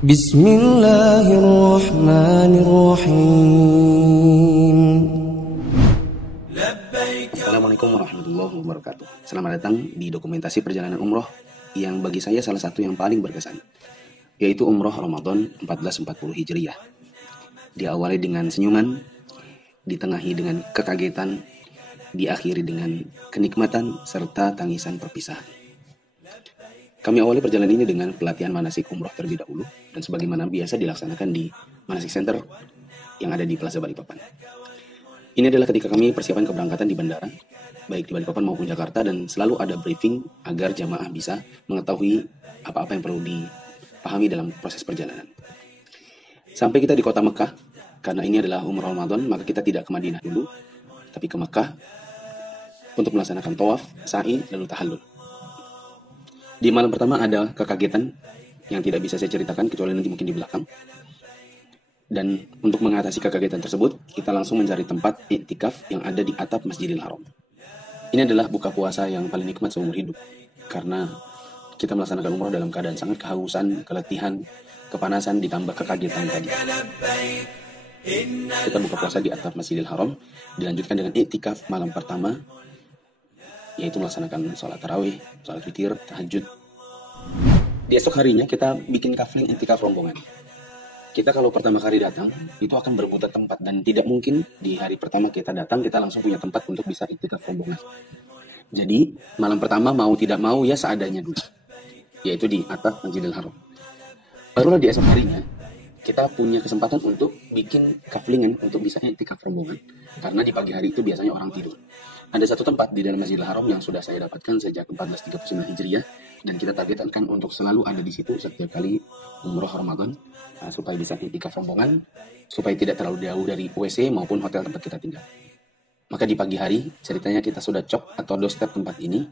Bismillahirrahmanirrahim. Assalamualaikum warahmatullahi wabarakatuh. Selamat datang di dokumentasi perjalanan umroh yang bagi saya salah satu yang paling berkesan, yaitu umroh Ramadan 1440 Hijriah. Diawali dengan senyuman, ditengahi dengan kekagetan, diakhiri dengan kenikmatan serta tangisan perpisahan. Kami awali perjalanan ini dengan pelatihan manasik umroh terlebih dahulu, dan sebagaimana biasa dilaksanakan di Manasik Center yang ada di Plaza Balikpapan. Ini adalah ketika kami persiapan keberangkatan di bandara, baik di Balikpapan maupun Jakarta, dan selalu ada briefing agar jamaah bisa mengetahui apa-apa yang perlu dipahami dalam proses perjalanan. Sampai kita di kota Mekah, karena ini adalah umroh Ramadan, maka kita tidak ke Madinah dulu, tapi ke Mekah untuk melaksanakan tawaf, sa'i, lalu tahallul. Di malam pertama ada kekagetan yang tidak bisa saya ceritakan kecuali nanti mungkin di belakang. Dan untuk mengatasi kekagetan tersebut, kita langsung mencari tempat iktikaf yang ada di atap Masjidil Haram. Ini adalah buka puasa yang paling nikmat seumur hidup, karena kita melaksanakan umroh dalam keadaan sangat kehausan, keletihan, kepanasan, ditambah kekagetan tadi. Kita buka puasa di atap Masjidil Haram, dilanjutkan dengan iktikaf malam pertama, yaitu melaksanakan sholat tarawih, sholat witir, tahajud. Di esok harinya kita bikin kafling iktikaf rombongan. Kita kalau pertama kali datang, itu akan berebutan tempat, dan tidak mungkin di hari pertama kita datang, kita langsung punya tempat untuk bisa iktikaf rombongan. Jadi, malam pertama mau tidak mau ya seadanya dulu, yaitu di atap Masjidil Haram. Barulah di esok harinya, kita punya kesempatan untuk bikin kaflingan untuk bisa iktikaf rombongan. Karena di pagi hari itu biasanya orang tidur. Ada satu tempat di dalam Masjidil Haram yang sudah saya dapatkan sejak 1439 Hijriah, dan kita targetkan untuk selalu ada di situ setiap kali umroh Ramadan, supaya bisa iktikaf rombongan, supaya tidak terlalu jauh dari WC maupun hotel tempat kita tinggal. Maka di pagi hari ceritanya kita sudah cok atau doorstep tempat ini,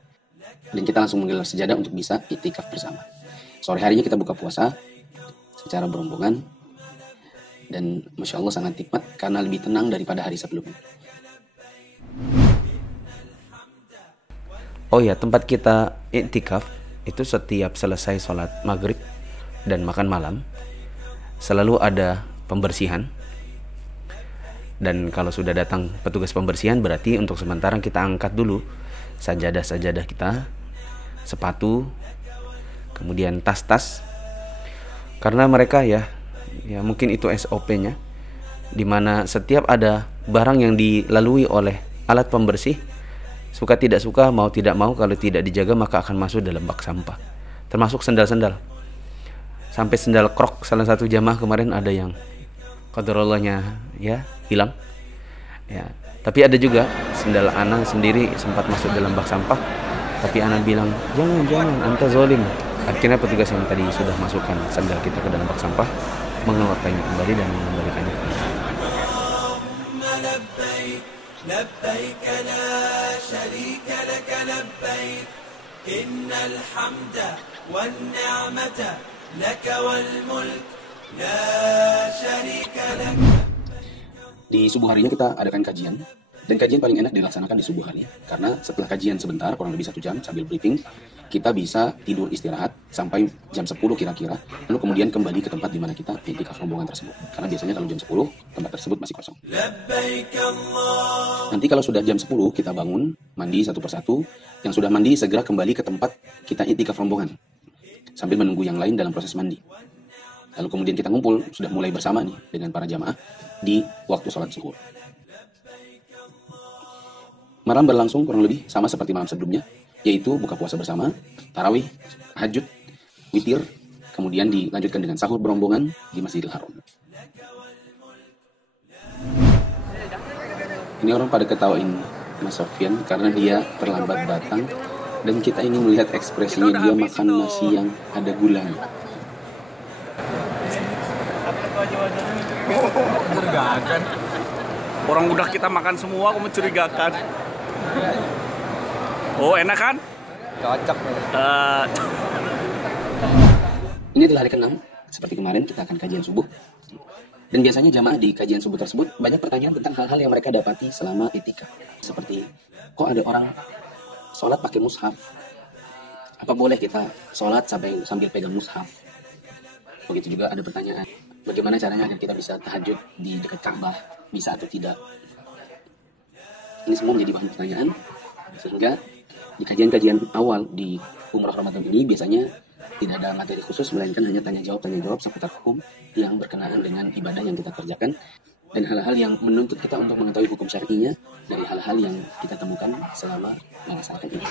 dan kita langsung menggelar sejadah untuk bisa iktikaf bersama. Sore harinya kita buka puasa secara berombongan, dan Masya Allah sangat nikmat karena lebih tenang daripada hari sebelumnya. Oh ya, tempat kita iktikaf itu setiap selesai sholat maghrib dan makan malam selalu ada pembersihan. Dan kalau sudah datang petugas pembersihan, berarti untuk sementara kita angkat dulu sajadah-sajadah kita, sepatu, kemudian tas-tas, karena mereka ya mungkin itu SOP-nya, dimana setiap ada barang yang dilalui oleh alat pembersih, suka tidak suka, mau tidak mau, kalau tidak dijaga maka akan masuk dalam bak sampah. Termasuk sendal-sendal. Sampai sendal krok salah satu jamaah kemarin ada yang qadarallahnya hilang. Ya, tapi ada juga sendal ana sendiri sempat masuk dalam bak sampah, tapi ana bilang, "Jangan, anta zolim." Akhirnya petugas yang tadi sudah masukkan sendal kita ke dalam bak sampah mengeluarkannya kembali dan mengembalikannya kembali. لبيك لا شريك لك لبيك إن الحمد والنعمة لك والملك لا شريك لك. Di subuh harinya kita adakan kajian, dan kajian paling enak dilaksanakan di subuh hari, karena setelah kajian sebentar, kurang lebih 1 jam sambil briefing, kita bisa tidur istirahat sampai jam 10 kira-kira, lalu kemudian kembali ke tempat di mana kita iktikaf rombongan tersebut. Karena biasanya kalau jam 10 tempat tersebut masih kosong. Nanti kalau sudah jam 10 kita bangun, mandi satu persatu. Yang sudah mandi segera kembali ke tempat kita iktikaf rombongan sambil menunggu yang lain dalam proses mandi. Lalu kemudian kita ngumpul, sudah mulai bersama nih dengan para jamaah di waktu sholat zuhur. Malam berlangsung kurang lebih sama seperti malam sebelumnya, yaitu buka puasa bersama, tarawih, tahajud, witir, kemudian dilanjutkan dengan sahur berombongan di Masjidil Haram. Ini orang pada ketawain Mas Sofyan karena dia terlambat datang, dan kita ingin melihat ekspresinya dia makan nasi yang ada gulanya. Mencurigakan. Orang udah kita makan semua, kok mencurigakan. Oh, enak kan? Cocok. Ini adalah hari ke-6, seperti kemarin kita akan kajian subuh. Dan biasanya jamaah di kajian subuh tersebut banyak pertanyaan tentang hal-hal yang mereka dapati selama iktikaf. Seperti, kok ada orang sholat pakai mushaf? Apa boleh kita sholat sambil pegang mushaf? Begitu juga ada pertanyaan, bagaimana caranya agar kita bisa tahajud di dekat Ka'bah, bisa atau tidak? Ini semua menjadi bahan pertanyaan, sehingga di kajian-kajian awal di Umrah Ramadan ini biasanya tidak ada materi khusus, melainkan hanya tanya jawab seputar hukum yang berkenaan dengan ibadah yang kita kerjakan, dan hal-hal yang menuntut kita untuk mengetahui hukum syar'inya dari hal-hal yang kita temukan selama melaksanakan ini.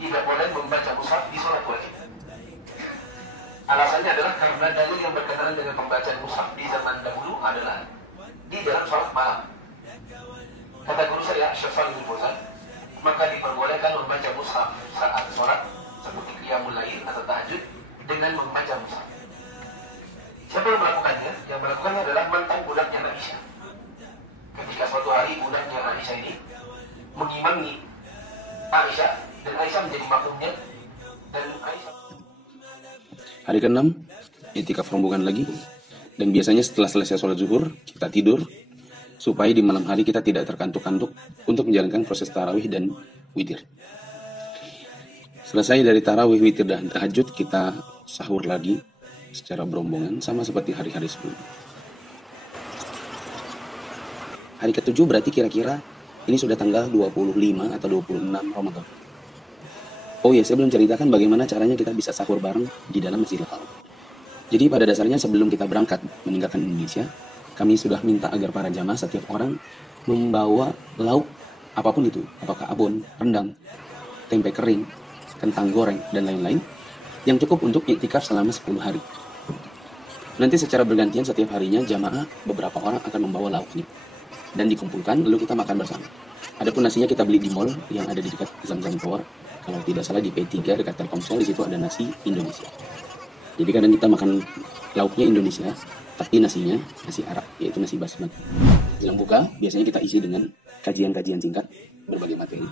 Tidak boleh membaca mushaf di sholat wajib. Alasannya adalah karena dalil yang berkaitan dengan pembacaan mushaf di zaman dahulu adalah di dalam sholat malam. Kata guru saya, Syekh Shalih bin Fauzan, maka diperbolehkan membaca mushaf saat sholat seperti qiyamul lail atau tahajud dengan membaca mushaf. Siapa yang melakukannya? Yang melakukannya adalah mantan budaknya Aisyah. Ketika suatu hari budaknya Aisyah ini mengimami Aisyah, dan Aisyah menjadi makmumnya, dan Aisyah. Hari ke-6, i'tikaf rombongan lagi. Dan biasanya setelah selesai sholat zuhur, kita tidur, supaya di malam hari kita tidak terkantuk-kantuk untuk menjalankan proses tarawih dan witir. Selesai dari tarawih, witir, dan tahajud, kita sahur lagi secara berombongan, sama seperti hari-hari sebelumnya. Hari ke-7 berarti kira-kira ini sudah tanggal 25 atau 26 Ramadan. Oh ya, saya belum ceritakan bagaimana caranya kita bisa sahur bareng di dalam Masjidil Haram. Jadi pada dasarnya sebelum kita berangkat meninggalkan Indonesia, kami sudah minta agar para jamaah setiap orang membawa lauk apapun itu, apakah abon, rendang, tempe kering, kentang goreng, dan lain-lain, yang cukup untuk i'tikaf selama 10 hari. Nanti secara bergantian setiap harinya jamaah beberapa orang akan membawa lauknya dan dikumpulkan, lalu kita makan bersama. Adapun nasinya kita beli di mall yang ada di dekat Zamzam Tower. Kalau tidak salah di P3 dekat Telkomsel, di situ ada nasi Indonesia. Jadi kadang kita makan lauknya Indonesia, tapi nasinya nasi Arab, yaitu nasi basmati. Jelang buka, biasanya kita isi dengan kajian-kajian singkat berbagai materi.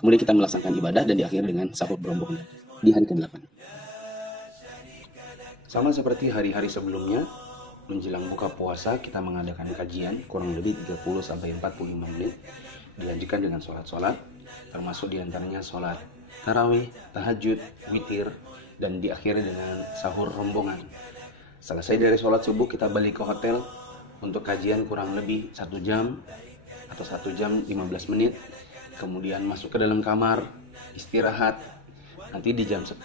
Kemudian kita melaksanakan ibadah dan diakhiri dengan sahur berombongan di hari ke-8. Sama seperti hari-hari sebelumnya, menjelang buka puasa kita mengadakan kajian kurang lebih 30-45 menit, dilanjutkan dengan sholat-sholat, termasuk diantaranya sholat tarawih, tahajud, witir, dan diakhiri dengan sahur rombongan. Selesai dari sholat subuh kita balik ke hotel untuk kajian kurang lebih 1 jam atau 1 jam 15 menit, kemudian masuk ke dalam kamar, istirahat. Nanti di jam 10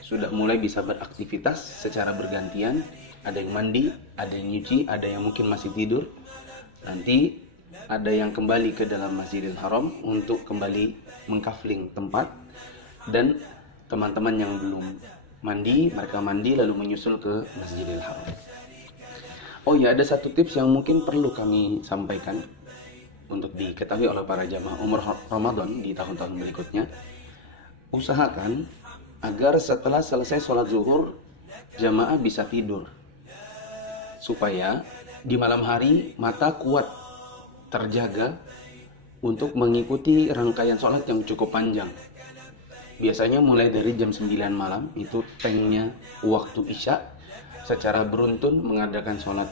sudah mulai bisa beraktivitas secara bergantian. Ada yang mandi, ada yang nyuci, ada yang mungkin masih tidur. Nanti ada yang kembali ke dalam Masjidil Haram untuk kembali mengkafling tempat. Dan teman-teman yang belum mandi, mereka mandi lalu menyusul ke Masjidil Haram. Oh ya, ada satu tips yang mungkin perlu kami sampaikan untuk diketahui oleh para jamaah Umrah Ramadan di tahun-tahun berikutnya. Usahakan agar setelah selesai sholat zuhur, jamaah bisa tidur. Supaya di malam hari mata kuat terjaga untuk mengikuti rangkaian sholat yang cukup panjang. Biasanya mulai dari jam 9 malam, itu tengnya waktu isya, secara beruntun mengadakan sholat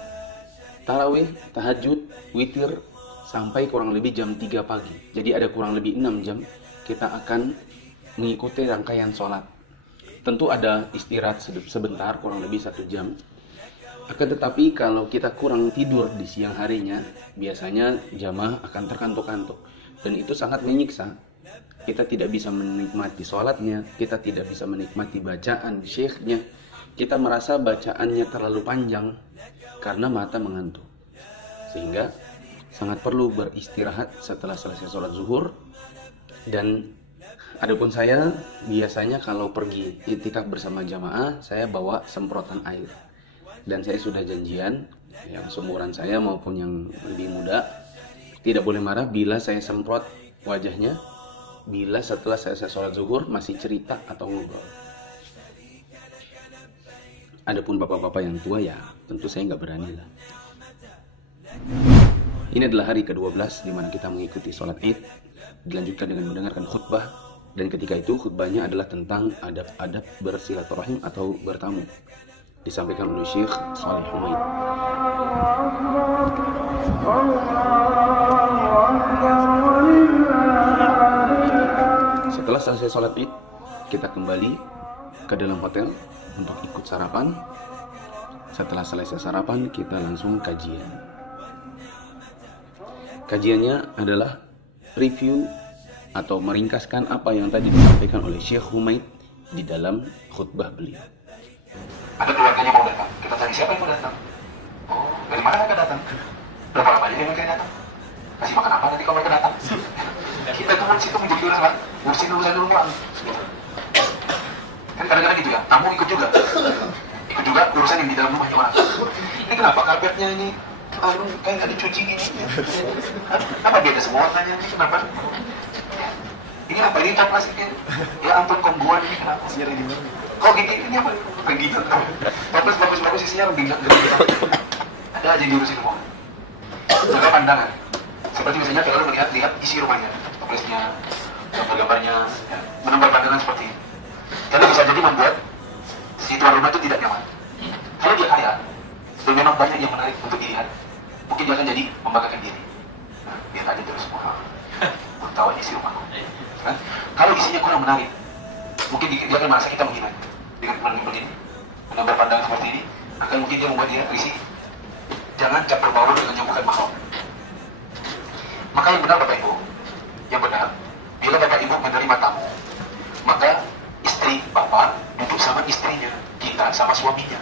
tarawih, tahajud, witir, sampai kurang lebih jam 3 pagi. Jadi ada kurang lebih 6 jam kita akan mengikuti rangkaian sholat. Tentu ada istirahat sebentar, kurang lebih 1 jam. Akan tetapi kalau kita kurang tidur di siang harinya, biasanya jamaah akan terkantuk-kantuk. Dan itu sangat menyiksa. Kita tidak bisa menikmati sholatnya, kita tidak bisa menikmati bacaan syekhnya. Kita merasa bacaannya terlalu panjang karena mata mengantuk. Sehingga sangat perlu beristirahat setelah selesai sholat zuhur. Dan adapun saya biasanya kalau pergi i'tikaf bersama jamaah, saya bawa semprotan air. Dan saya sudah janjian, yang seumuran saya maupun yang lebih muda, tidak boleh marah bila saya semprot wajahnya, bila setelah selesai sholat zuhur masih cerita atau ngobrol. Adapun bapak-bapak yang tua ya tentu saya nggak berani lah. Ini adalah hari ke-12 di mana kita mengikuti sholat Id, dilanjutkan dengan mendengarkan khutbah, dan ketika itu khutbahnya adalah tentang adab-adab bersilaturahim atau bertamu. Disampaikan oleh Syekh Shalih Humaid. Setelah selesai sholat Id, kita kembali ke dalam hotel untuk ikut sarapan. Setelah selesai sarapan, kita langsung kajian. Kajiannya adalah review atau meringkaskan apa yang tadi disampaikan oleh Syekh Humaid di dalam khutbah beliau. Ada keluarganya mau datang, kita tanya siapa yang mau datang? Oh, dari mana mereka datang? Berapa lama aja mereka datang? Kasih makan apa nanti kalau mereka datang? Kita tuh di situ menjadi orang kan, ngurusin urusan rumah. Kan kadang-kadang gitu ya, tamu ikut juga urusan yang di dalam rumahnya orang. Ini kenapa karpetnya ini kayak nggak dicuci gini? Kenapa beda semua warnanya ini? Kenapa? Ini apa ini top plastiknya? Ya ampun kombuan ini kenapa? Kok gini ini apa? Begitu. Toples bagus-bagus isinya lebih gede. Ada aja yang diurusin semua. Jaga pandangan. Seperti misalnya kalau melihat isi rumahnya, toplesnya, gambar-gambarnya, ya, menambah pandangan seperti ini. Karena bisa jadi membuat si tuan rumah itu tidak nyaman. Kalau dia kaya, dan memang banyak yang menarik untuk dilihat, mungkin dia akan jadi membanggakan diri. Nah, lihat aja terus, tahu isi rumahku. Kan? Kalau isinya kurang menarik, mungkin dia akan merasa kita menghina. Dengan begini, menambah pandangan seperti ini, akan mungkin dia membuat dia risih. Jangan campur baur dengan yang bukan mahal. Maka yang benar Bapak Ibu, yang benar, bila Bapak Ibu menerima tamu, maka istri Bapak duduk sama istrinya, kita sama suaminya.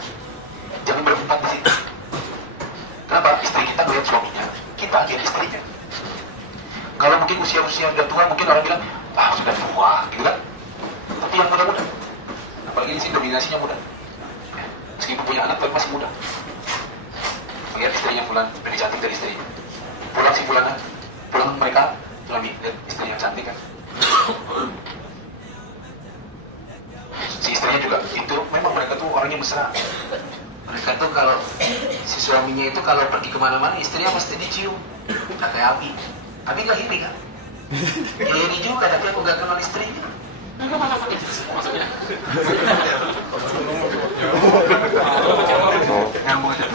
Jangan berempat di situ. Kenapa? Istri kita melihat suaminya, kita lihat istrinya. Kalau mungkin usia-usia sudah tua, mungkin orang bilang, ah sudah tua, gitu kan? Tapi yang muda-muda, apalagi di sini dominasinya muda. Meskipun punya anak, tapi masih muda. Melihat istrinya Fulan, lebih cantik dari istrinya. Pulang si Fulana, pulang mereka, suami dan istri yang cantik kan. Si istrinya juga, itu memang mereka tuh orangnya mesra. Mereka tuh kalau, si suaminya itu kalau pergi kemana-mana, istrinya pasti dicium. Gak kayak api. Tapi gak iri kan? Ya iri juga, tapi aku gak kenal istrinya. Maksudnya? Nyambung aja.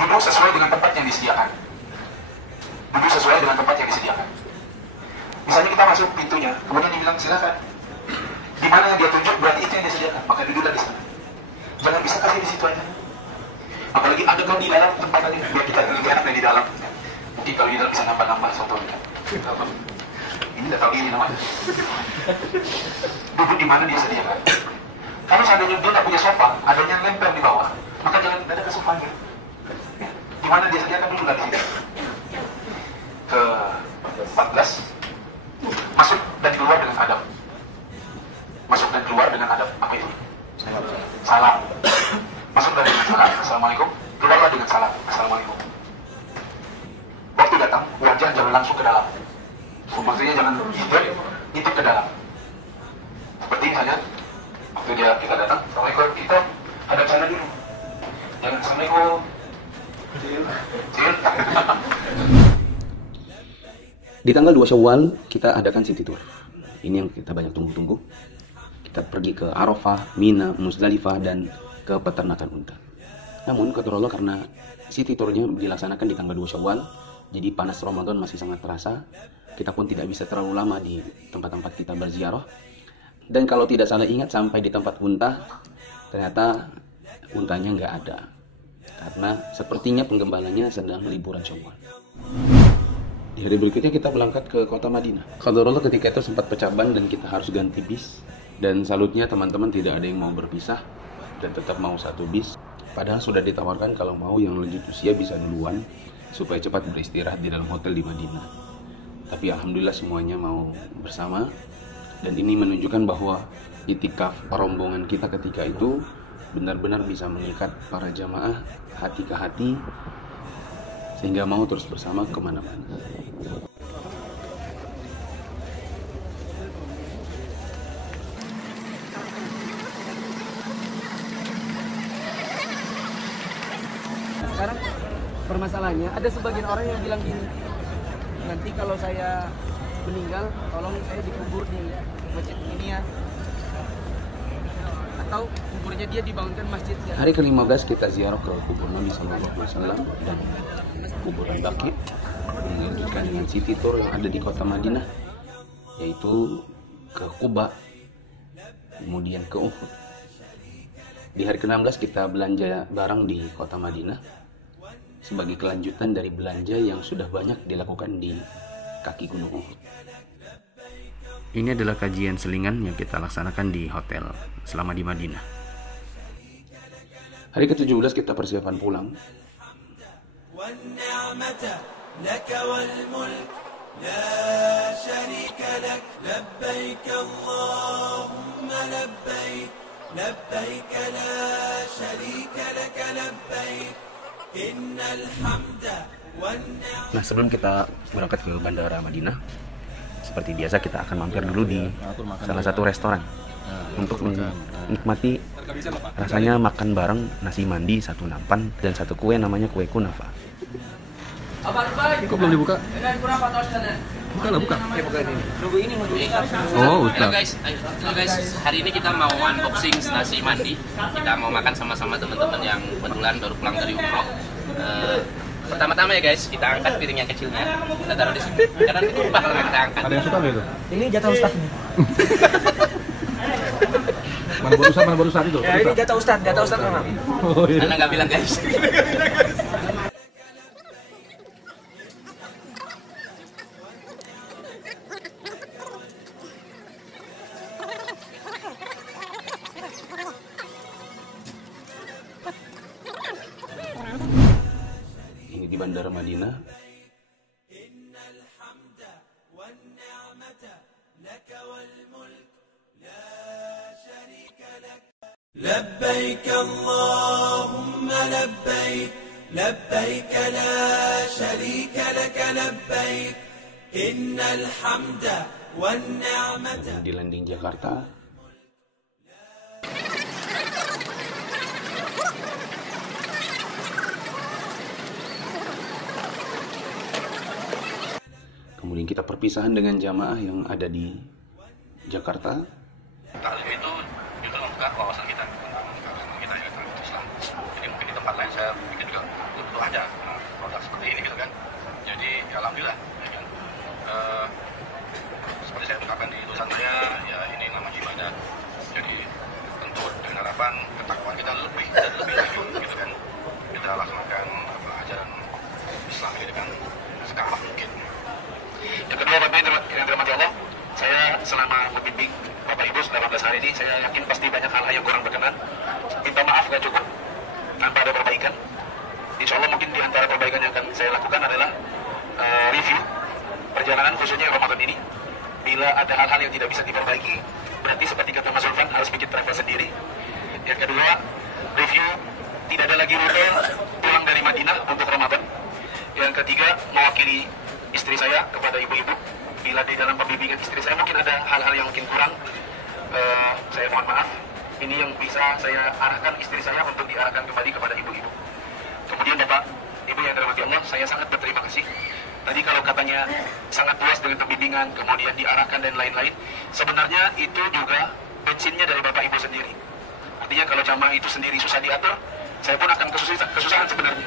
Duduk sesuai dengan tempat yang disediakan. Duduk sesuai dengan tempat yang disediakan. Misalnya kita masuk pintunya, kemudian dibilang silakan. Di mana yang dia tunjuk berarti itu yang disediakan, maka duduklah di sana. Jangan bisa kasih di situ aja. Apalagi ada kalau di dalam tempat tadi, biar kita lebih enak di dalam. Mungkin kalau di dalam bisa nambah-nambah contohnya. Ini tidak tahu ini namanya. Duduk di mana dia sediakan. Kalau seandainya dia tak punya sofa, adanya lempel di bawah, maka jangan ada ke sofanya. Di mana dia sediakan duduklah di sini. Ke 14. Masuk dan keluar dengan adab. Masuk dan keluar dengan adab. Apa itu? Salam. Masuk dan dengan salam. Assalamualaikum. Keluarlah dengan salam. Assalamualaikum. Waktu datang, wajah jangan langsung ke dalam. Maksudnya jangan intip ke dalam. Seperti misalnya, waktu kita datang, Assalamualaikum, kita hadap sana dulu. Jangan Assalamualaikum. Cil. Di tanggal 2 Syawal kita adakan City Tour. Ini yang kita banyak tunggu-tunggu. Kita pergi ke Arafah, Mina, Musdalifah, dan ke peternakan unta. Namun kata Allah karena City Tournya dilaksanakan di tanggal 2 Syawal, jadi panas Ramadan masih sangat terasa. Kita pun tidak bisa terlalu lama di tempat-tempat kita berziarah. Dan kalau tidak salah ingat sampai di tempat unta, ternyata untanya nggak ada. Karena sepertinya penggembalanya sedang liburan Syawal. Di hari berikutnya kita berangkat ke kota Madinah. Qadarullah ketika itu sempat pecah ban dan kita harus ganti bis. Dan salutnya teman-teman tidak ada yang mau berpisah dan tetap mau satu bis. Padahal sudah ditawarkan kalau mau yang lanjut usia bisa duluan supaya cepat beristirahat di dalam hotel di Madinah. Tapi alhamdulillah semuanya mau bersama. Dan ini menunjukkan bahwa itikaf rombongan kita ketika itu benar-benar bisa mengikat para jamaah hati ke hati sehingga mau terus bersama kemana-mana. Sekarang permasalahannya ada sebagian orang yang bilang gini, nanti kalau saya meninggal tolong saya dikubur di masjid ini ya, atau kuburnya dia dibangunkan masjid ya. Hari ke-15 kita ziarah ke kubur Nabi SAW dan kuburan Baqi, melanjutkan dengan City Tour yang ada di kota Madinah, yaitu ke Quba kemudian ke Uhud. Di hari ke-16 kita belanja barang di kota Madinah sebagai kelanjutan dari belanja yang sudah banyak dilakukan di kaki Gunung Uhud. Ini adalah kajian selingan yang kita laksanakan di hotel selama di Madinah. Hari ke-17 kita persiapan pulang. والنعمة لك والملك لا شريك لك لبيك اللهم لبيك لبيك لا شريك لك لبيك إن الحمد والنعمة. Nah, sebelum kita berangkat ke Bandara Madinah, seperti biasa kita akan mampir dulu di salah satu restoran untuk menikmati rasanya makan bareng nasi mandi, satu nampan, dan satu kue namanya kue kunafa. Kok belum dibuka? Buka lah, buka. Nunggu ini. Oh, Ustaz. Halo guys, hari ini kita mau unboxing nasi mandi. Kita mau makan sama-sama teman-teman yang kebetulan baru pulang dari umroh. Pertama-tama ya guys, kita angkat piring yang kecilnya. Kita taruh di sini. Karena itu lupa kalau kita angkat. Ada yang suka nggak itu? Ini jatah ustadz. Mana baru Ustaz itu? Ya ini jatah ustadz memang. Oh, iya. Karena nggak bilang guys. Ini di Bandara Madinah. لبيك اللهم لبيك لبيك لا شريك لك لبيك إن الحمد والنعمة. Di landing Jakarta. Kemudian kita perpisahan dengan jamaah yang ada di Jakarta. Taklim itu juga membuka wawasan kita tentang agama kita ya, tentang Islam. Jadi mungkin di tempat lain saya pikir juga butuh ada produk seperti ini gitu kan. Jadi ya alhamdulillah ya kan. Seperti saya ungkapkan di tulisan saya, ya ini namanya ibadah. Jadi tentu dengan harapan ketakwaan kita lebih dan lebih lanjut gitu kan. Kita laksanakan ajaran Islam ini dengan sekamah mungkin. Yang kedua, Bapak yang dirahmati Allah, saya selama membimbing Bapak Ibu 18 hari ini, saya yakin pasti banyak hal-hal yang kurang berkenan. Minta maaf gak cukup tanpa ada perbaikan. Insya Allah mungkin di antara perbaikan yang akan saya lakukan adalah review perjalanan khususnya Ramadan ini. Bila ada hal-hal yang tidak bisa diperbaiki, berarti seperti kata Mas Zulfan harus bikin travel sendiri. Yang kedua, review tidak ada lagi rute pulang dari Madinah untuk Ramadan. Yang ketiga, mewakili istri saya kepada ibu-ibu, bila di dalam pembimbingan istri saya mungkin ada hal-hal yang mungkin kurang, saya mohon maaf. Ini yang bisa saya arahkan istri saya untuk diarahkan kembali kepada ibu-ibu. Kemudian Bapak, Ibu yang dirahmati Allah, saya sangat berterima kasih. Tadi kalau katanya sangat puas dengan pembimbingan, kemudian diarahkan dan lain-lain, sebenarnya itu juga bensinnya dari Bapak Ibu sendiri. Artinya kalau jamaah itu sendiri susah diatur, saya pun akan kesusahan sebenarnya.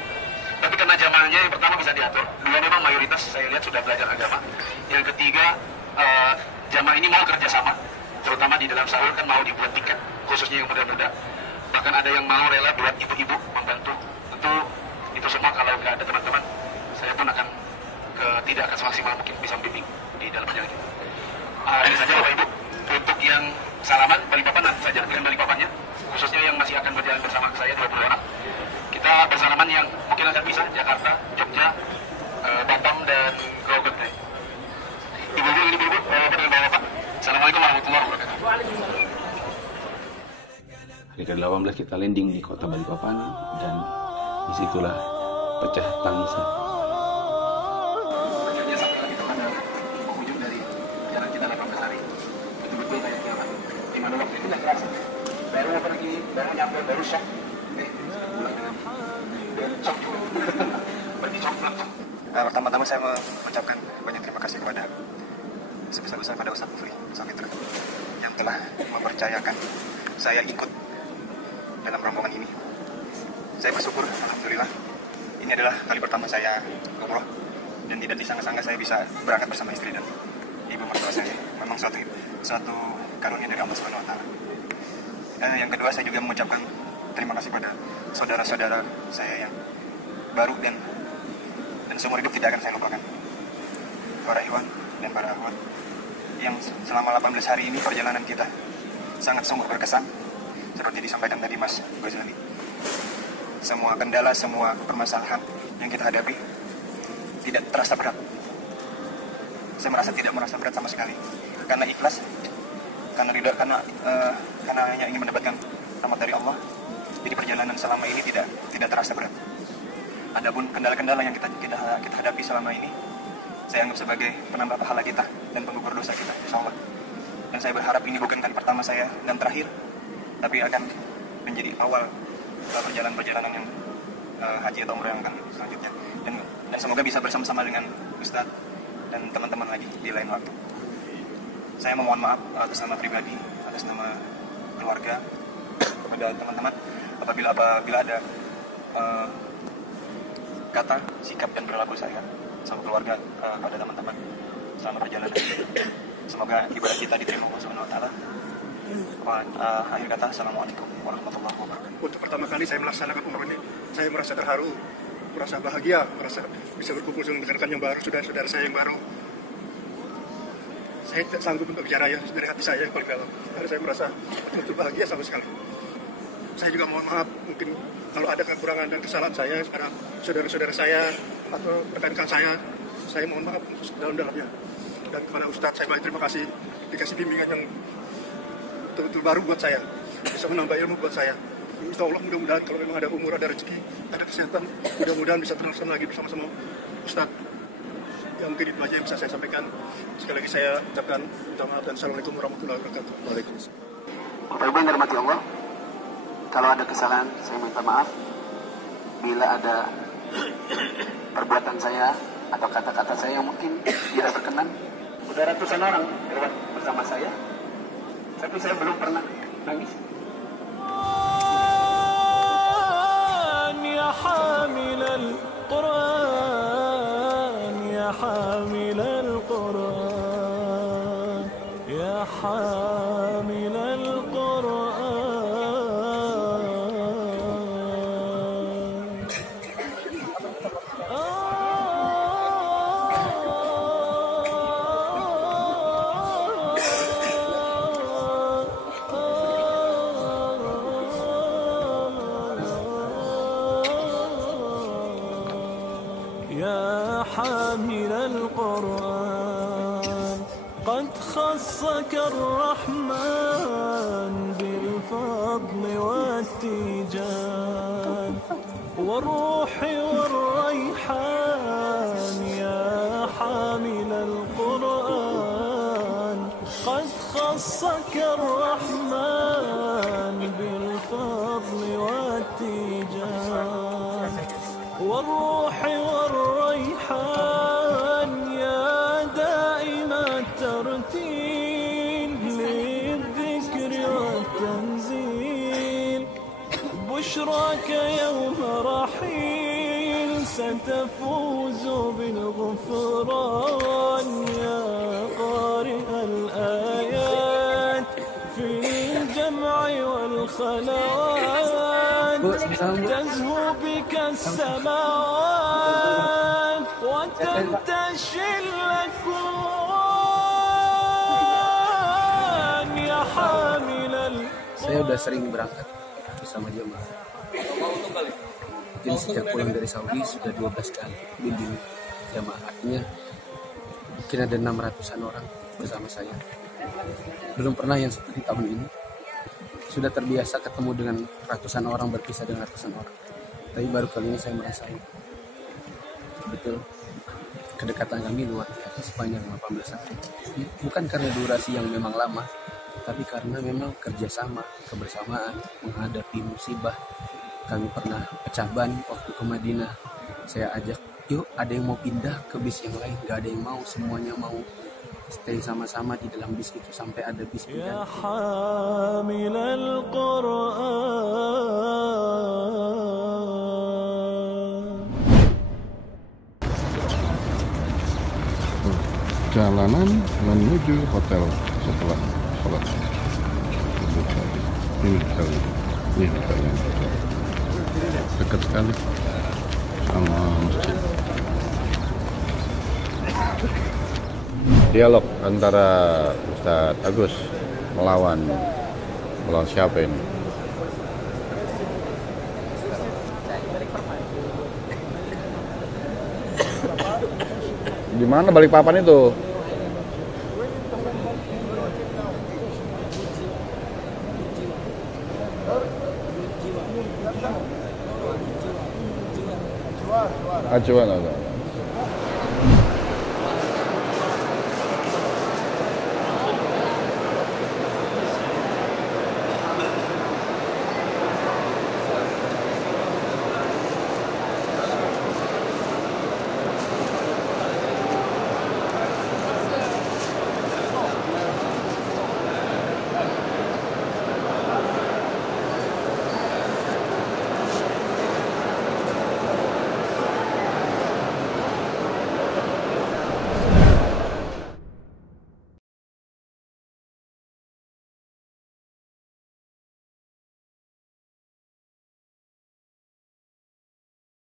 Tapi karena jamaahnya yang pertama bisa diatur, dua memang mayoritas saya lihat sudah belajar agama. Yang ketiga, jamaah ini mau kerjasama, terutama di dalam sahur kan mau dibuat tiket, khususnya yang muda-muda. Bahkan ada yang mau rela buat ibu-ibu membantu. Tentu itu semua kalau nggak ada teman-teman, saya pun akan tidak akan semaksimal mungkin bisa membimbing di dalam perjalanan ini. Ini saja Bapak Ibu. Untuk yang salaman, Balikpapan nanti saja dengan Balikpapannya, khususnya yang masih akan berjalan bersama saya 20 orang. Kita bersalaman yang mungkin akan bisa Jakarta, Jogja, Batam dan Grogot. Ibu-ibu, ini ibu-ibu, dengan Bapak. Assalamualaikum warahmatullahi wabarakatuh. Hari ke-18 kita landing di kota Balikpapan dan disitulah pecah tangisnya. Pertama-tama saya mengucapkan banyak terima kasih kepada sebesar-besar pada Ustaz Mufli Safitra yang telah mempercayakan saya ikut dalam rombongan ini. Saya bersyukur, alhamdulillah, ini adalah kali pertama saya umroh dan tidak disangka-sangka saya bisa berangkat bersama istri dan ibu mertua saya. Memang suatu karunia dari Allah Subhanahu wa Ta'ala. Yang kedua, saya juga mengucapkan terima kasih pada saudara-saudara saya yang baru dan seumur hidup tidak akan saya lupakan. Para ikhwan dan para akhwat yang selama 18 hari ini perjalanan kita sangat sungguh berkesan. Seperti disampaikan tadi Mas Ghazali, semua kendala, semua permasalahan yang kita hadapi tidak terasa berat. Saya merasa tidak merasa berat sama sekali, karena ikhlas, karena ridha, karena hanya ingin mendapatkan rahmat dari Allah. Jadi perjalanan selama ini tidak terasa berat. Adapun kendala-kendala yang kita hadapi selama ini, saya anggap sebagai penambah pahala kita dan penggugur dosa kita, insyaallah. Dan saya berharap ini bukan kali pertama saya dan terakhir, tapi akan menjadi awal perjalanan yang haji atau umrah yang akan selanjutnya. Dan semoga bisa bersama-sama dengan Ustadz dan teman-teman lagi di lain waktu. Saya memohon maaf atas nama pribadi, atas nama keluarga, kepada teman-teman apabila ada kata, sikap dan perilaku saya sama keluarga pada teman-teman selama perjalanan. Semoga ibadah kita diterima Allah Subhanahu wa taala. Akhir kata, assalamualaikum warahmatullahi wabarakatuh. Untuk pertama kali saya melaksanakan umroh ini, saya merasa terharu, merasa bahagia, merasa bisa berkumpul dengan rekan yang baru, saudara-saudara saya yang baru. Saya tidak sanggup untuk bicara ya dari hati saya yang paling dalam, karena saya merasa betul bahagia sama sekali. Saya juga mohon maaf mungkin kalau ada kekurangan dan kesalahan saya kepada saudara-saudara saya atau rekan-rekan saya mohon maaf dalam-dalamnya. Dan kepada Ustadz saya banyak terima kasih, dikasih bimbingan yang betul-betul baru buat saya, bisa menambah ilmu buat saya. Insya Allah mudah-mudahan kalau memang ada umur, ada rezeki, ada kesehatan, mudah-mudahan bisa terlaksana lagi bersama-sama Ustadz. Ya mungkin itu aja yang bisa saya sampaikan. Sekali lagi saya ucapkan minta maaf dan assalamualaikum warahmatullahi wabarakatuh. Waalaikumsalam. Bapak Ibu yang dirahmati Allah, kalau ada kesalahan saya minta maaf. Bila ada perbuatan saya atau kata-kata saya yang mungkin tidak berkenan, udah ratusan orang lewat bersama saya, tapi saya belum pernah nangis. Ya hamil al-Quran, ya hamil al-Quran, ya hamil al-Quran. حامل القرآن قد خصك الرحمن بالفضل والتيجان والروح والريحان يا حامل القرآن قد خصك الرحمن بالفضل والتيجان والروح والريحان يا دائم الترتيل للذكر والتنزيل بشراك يوم رحيل ستفوز بالغفران يا قارئ الآيات في الجمع والخلوات تزهو بك السماوات وتنتشي الأكوان يا حامل. Saya udah sering berangkat bersama jemaah. Mungkin sejak pulang dari Saudi sudah 12 kali bimbing jemaah. Artinya mungkin ada 600-an orang bersama saya. Belum pernah yang seperti tahun ini. Sudah terbiasa ketemu dengan ratusan orang, berpisah dengan ratusan orang. Tapi baru kali ini saya merasakan betul kedekatan kami luar biasa sepanjang 18 hari. Bukan karena durasi yang memang lama, tapi karena memang kerjasama, kebersamaan, menghadapi musibah. Kami pernah pecah ban waktu ke Madinah. Saya ajak, yuk ada yang mau pindah ke bis yang lain. Gak ada yang mau, semuanya mau stay sama-sama di dalam bis itu sampai ada bis pindah. Ya hamil al-Quran. Jalanan menuju hotel setelah sholat subuh tadi. Ini sekali. Ini sekali. Dekat sekali sama masjid. Dialog antara Ustadz Agus melawan siapa ini? Di mana Balikpapan itu? Acuan ada.